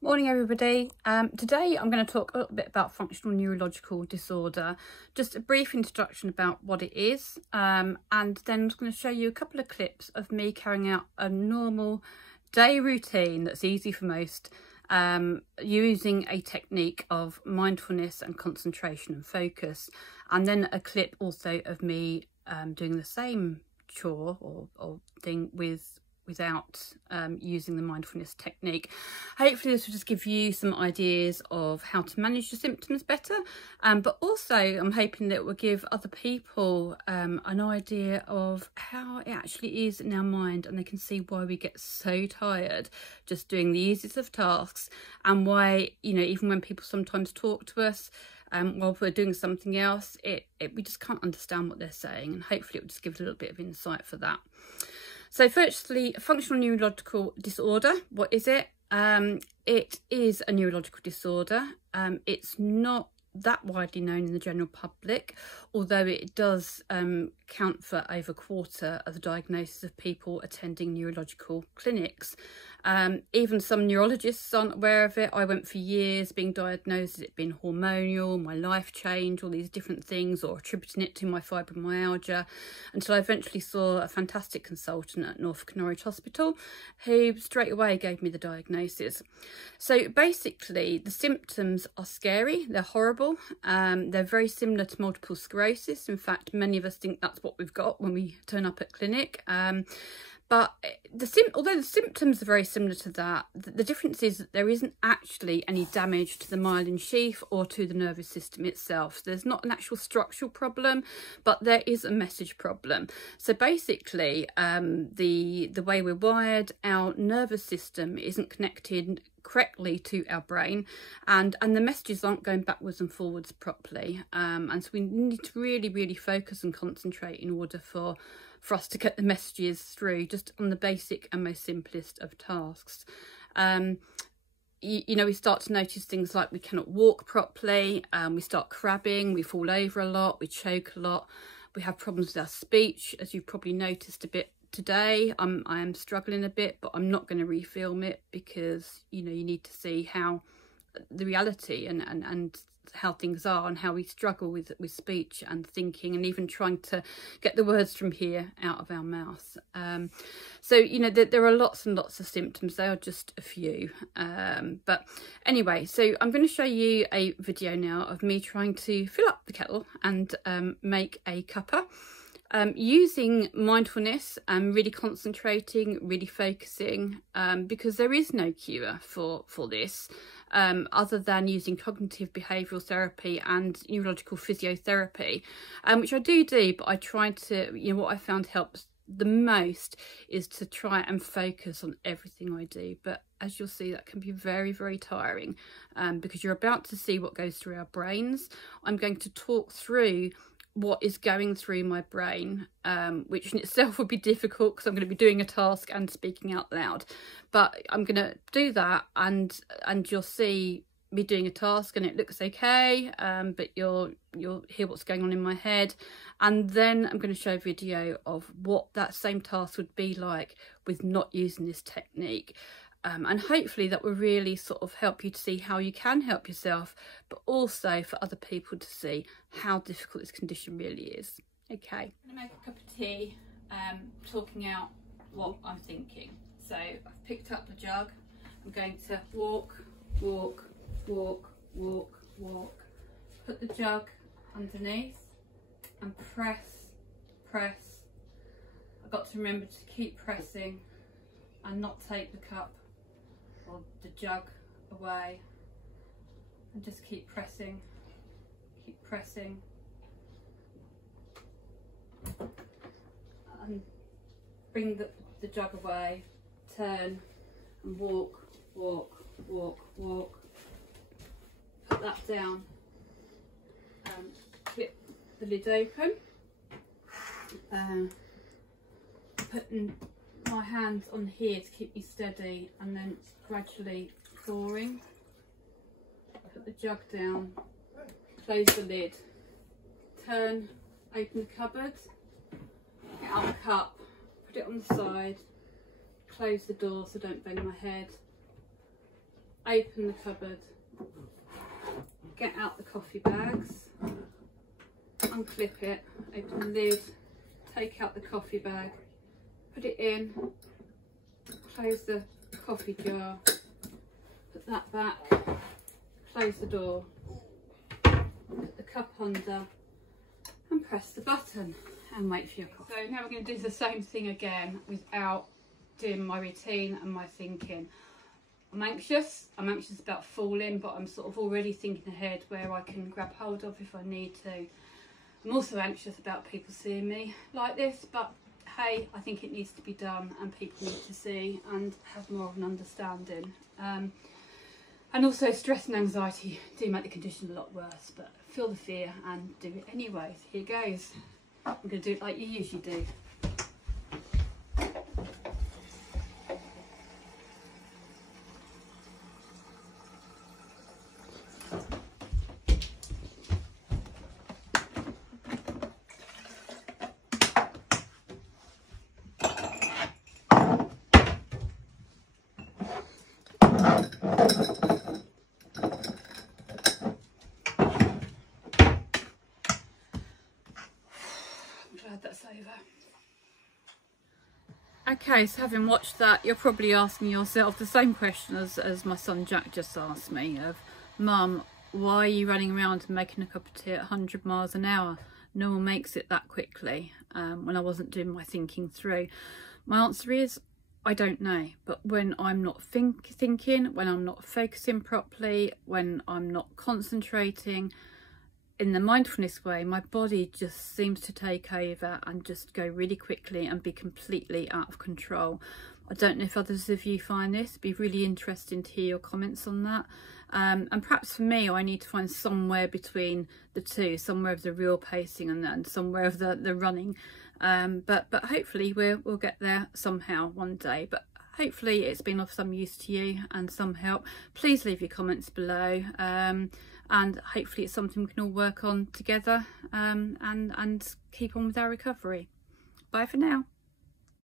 Morning everybody. Today I'm going to talk a little bit about functional neurological disorder, just a brief introduction about what it is, and then I'm just going to show you a couple of clips of me carrying out a normal day routine that's easy for most, using a technique of mindfulness and concentration and focus, and then a clip also of me doing the same chore or thing without using the mindfulness technique. Hopefully this will just give you some ideas of how to manage your symptoms better, but also I'm hoping that it will give other people an idea of how it actually is in our mind, and they can see why we get so tired just doing the easiest of tasks, and why, you know, even when people sometimes talk to us while we're doing something else, we just can't understand what they're saying, and hopefully it will just give a little bit of insight for that. So firstly, functional neurological disorder, what is it? It is a neurological disorder. It's not that widely known in the general public, although it does count for over a quarter of the diagnosis of people attending neurological clinics. Even some neurologists aren't aware of it. I went for years being diagnosed as it being hormonal, my life change, all these different things, or attributing it to my fibromyalgia, until I eventually saw a fantastic consultant at Norfolk and Norwich Hospital who straight away gave me the diagnosis. So basically the symptoms are scary, they're horrible, they're very similar to multiple sclerosis. In fact, many of us think that's what we've got when we turn up at clinic. But although the symptoms are very similar to that, the difference is that there isn't actually any damage to the myelin sheath or to the nervous system itself. There's not an actual structural problem, but there is a message problem. So basically, the way we're wired, our nervous system isn't connected correctly to our brain, and the messages aren't going backwards and forwards properly, and so we need to really focus and concentrate in order for us to get the messages through, just on the basic and most simplest of tasks. You know, we start to notice things like we cannot walk properly, we start crabbing, we fall over a lot, we choke a lot, we have problems with our speech, as you've probably noticed a bit today. I am struggling a bit, but I'm not going to refilm it because, you know, you need to see how the reality and how things are, and how we struggle with speech and thinking, and even trying to get the words from here out of our mouth. So, you know, there are lots and lots of symptoms. They are just a few. But anyway, so I'm going to show you a video now of me trying to fill up the kettle and make a cuppa. Using mindfulness and really concentrating, really focusing, because there is no cure for this, other than using cognitive behavioural therapy and neurological physiotherapy, which I do, but I try to, you know, what I found helps the most is to try and focus on everything I do. But as you'll see, that can be very tiring, because you're about to see what goes through our brains. I'm going to talk through what is going through my brain, which in itself would be difficult because I'm going to be doing a task and speaking out loud, but I'm going to do that, and you'll see me doing a task and it looks okay, but you'll hear what's going on in my head, and then I'm going to show a video of what that same task would be like with not using this technique. And hopefully that will really sort of help you to see how you can help yourself, but also for other people to see how difficult this condition really is. Okay, I'm going to make a cup of tea, talking out what I'm thinking. So I've picked up the jug. I'm going to walk, put the jug underneath and press. I've got to remember to keep pressing and not take the cup or the jug away, and just keep pressing, and bring the jug away, turn and walk, put that down, flip the lid open, putting my hands on here to keep me steady, and then gradually pouring. Put the jug down, close the lid, turn, open the cupboard, get out the cup, put it on the side, close the door so I don't bang my head, open the cupboard, get out the coffee bags, unclip it, open the lid, take out the coffee bag, put it in, close the coffee jar, put that back, close the door, put the cup under and press the button and wait for your coffee. So now we're going to do the same thing again without doing my routine and my thinking. I'm anxious about falling, but I'm sort of already thinking ahead where I can grab hold of if I need to. I'm also anxious about people seeing me like this, but hey, I think it needs to be done and people need to see and have more of an understanding. And also stress and anxiety do make the condition a lot worse, but feel the fear and do it anyway. So here goes. I'm going to do it like you usually do. That's over. Okay, so having watched that, you're probably asking yourself the same question as my son Jack just asked me of, Mum, why are you running around and making a cup of tea at 100 miles an hour? No one makes it that quickly, when I wasn't doing my thinking through. My answer is, I don't know, but when I'm not thinking, when I'm not focusing properly, when I'm not concentrating, in the mindfulness way, my body just seems to take over and just go really quickly and be completely out of control. I don't know if others of you find this. It'd be really interesting to hear your comments on that. And perhaps for me, I need to find somewhere between the two, somewhere of the real pacing and somewhere of the running. But hopefully we'll get there somehow one day. But hopefully it's been of some use to you and some help. Please leave your comments below. And hopefully it's something we can all work on together and keep on with our recovery. Bye for now.